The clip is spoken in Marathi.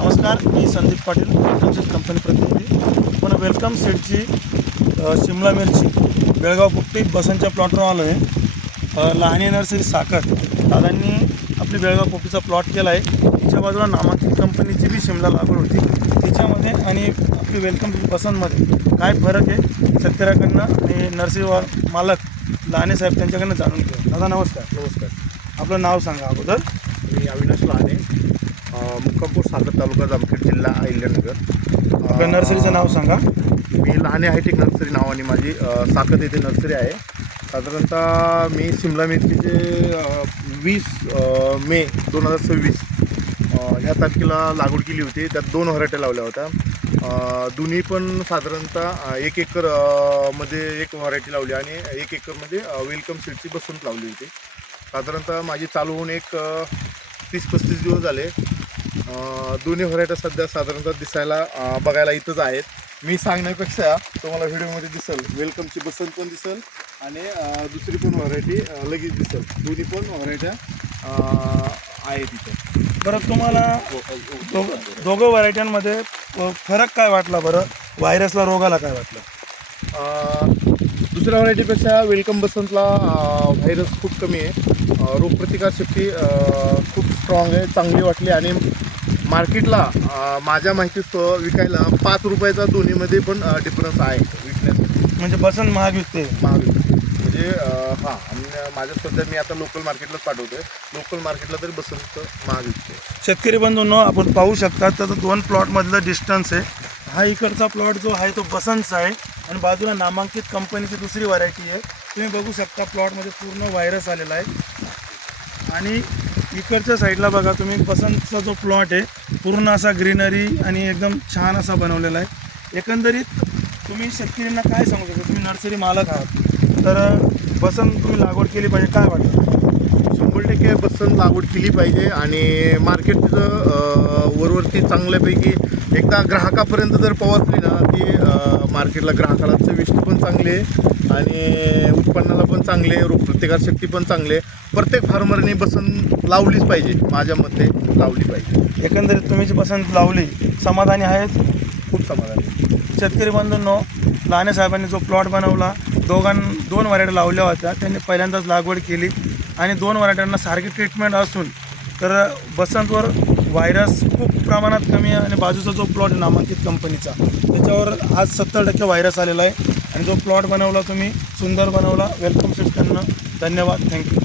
नमस्कार, मी संदीप पाटील, वेलकम कंपनी प्रतिनिधी. पण वेलकम सीडची शिमला मिरची बेळगाव पुट्टी बसंतच्या प्लॉटवर आलो आहे. लहानी नर्सरी साखर दादांनी आपली बेळगाव पोपटीचा प्लॉट केला आहे. तिच्या बाजूला नामांकित कंपनीची बी शिमला लागवड होती. तिच्यामध्ये आणि आपली वेलकम बसंतमध्ये काय फरक आहे शेतकऱ्याकडनं आणि नर्सरी मालक लहाने साहेब त्यांच्याकडनं जाणून घेऊ. दादा नमस्कार. नमस्कार. आपलं नाव सांगा अगोदर. मी अविनाश लहाने, मुक्कामपूर साखर तालुका जामखेड जिल्हा अहिल्यानगर. आपल्या नर्सरीचं नाव सांगा. मी लहाने हायटेक नर्सरी नावाने माझी साखर येथे नर्सरी आहे. साधारणतः मी शिमला मिरचीचे 20 मे 2026 ह्या तारखेला लागवड केली होती. त्यात 2 व्हरायट्या लावल्या होत्या. दोन्ही पण साधारणतः 1 एकर मध्ये 1 व्हरायटी लावली आणि 1 एकरमध्ये वेलकम सीडची बसंत लावली होती. साधारणतः माझी चालू होऊन एक 30-35 दिवस झाले. दोन्ही व्हरायट्या सध्या साधारणतः दिसायला बघायला इथंच आहेत. मी सांगण्यापेक्षा तुम्हाला व्हिडिओमध्ये दिसेल वेलकमची बसंत पण दिसेल आणि दुसरी पण व्हरायटी लगेच दिसेल. दोन्ही पण व्हरायट्या आहेत इथं. बरं, तुम्हाला दोघं व्हरायट्यांमध्ये फरक काय वाटला बरं? व्हायरसला रोगाला काय वाटलं? दुसऱ्या व्हरायटीपेक्षा वेलकम बसंतला व्हायरस खूप कमी आहे. रोगप्रतिकारशक्ती खूप स्ट्रॉंग आहे, चांगली वाटली. आणि मार्केटला माझ्या माहितीत विकायला 5 रुपयाचा दोन्हीमध्ये पण डिफरन्स आहे विकण्यासाठी. म्हणजे बसंत महाग विकते. महाग म्हणजे हां. आणि माझ्या सध्या मी आता लोकल मार्केटलाच पाठवतो आहे. लोकल मार्केटला तरी बसंत महाग विकते. शेतकरी बंधूंनो, आपण पाहू शकता त्याचं 2 प्लॉटमधलं डिस्टन्स आहे. हा इकडचा प्लॉट जो आहे तो बसंतचा आहे आणि बाजूला नामांकित कंपनीची दुसरी व्हरायटी आहे. तुम्ही बघू शकता प्लॉटमध्ये पूर्ण व्हायरस आलेला आहे. आणि इकडच्या साईडला बघा तुम्ही, बसंतचा जो प्लॉट आहे पूर्ण असा ग्रीनरी आणि एकदम छान असा बनवलेला आहे. एकंदरीत तुम्ही शेतकऱ्यांना काय सांगू शकता? तुम्ही नर्सरी मालक आहात तर बसंत तुम्ही लागवड केली पाहिजे, काय वाटतं? 100% बसंत लागवड केली पाहिजे. आणि मार्केट तिचं वरवरती चांगल्यापैकी एकदा ग्राहकापर्यंत जर पोहोचली ना ती मार्केटला ग्राहकाला चविष्ट पण चांगली आहे आणि उत्पन्नाला पण चांगले, रोगप्रतिकारशक्ती पण चांगली आहे. प्रत्येक फार्मरने बसंत लावलीच पाहिजे, माझ्या मते लावली पाहिजे. एकंदरीत तुम्ही जी बसंत लावली समाधानी आहेत? खूप समाधानी. शेतकरी बंधूंनो, लहाने साहेबांनी जो प्लॉट बनवला, 2 व्हरायटी लावल्या होत्या. त्यांनी पहिल्यांदाच लागवड केली आणि 2 व्हरायट्यांना सारखी ट्रीटमेंट असून तर बसंतवर व्हायरस खूप प्रमाणात कमी आहे. आणि बाजूचा जो प्लॉट नामांकित कंपनीचा त्याच्यावर आज 70% व्हायरस आलेला आहे. आणि जो प्लॉट बनवला तुम्ही सुंदर बनवला. वेलकम सीड्सकडनं धन्यवाद. थँक्यू.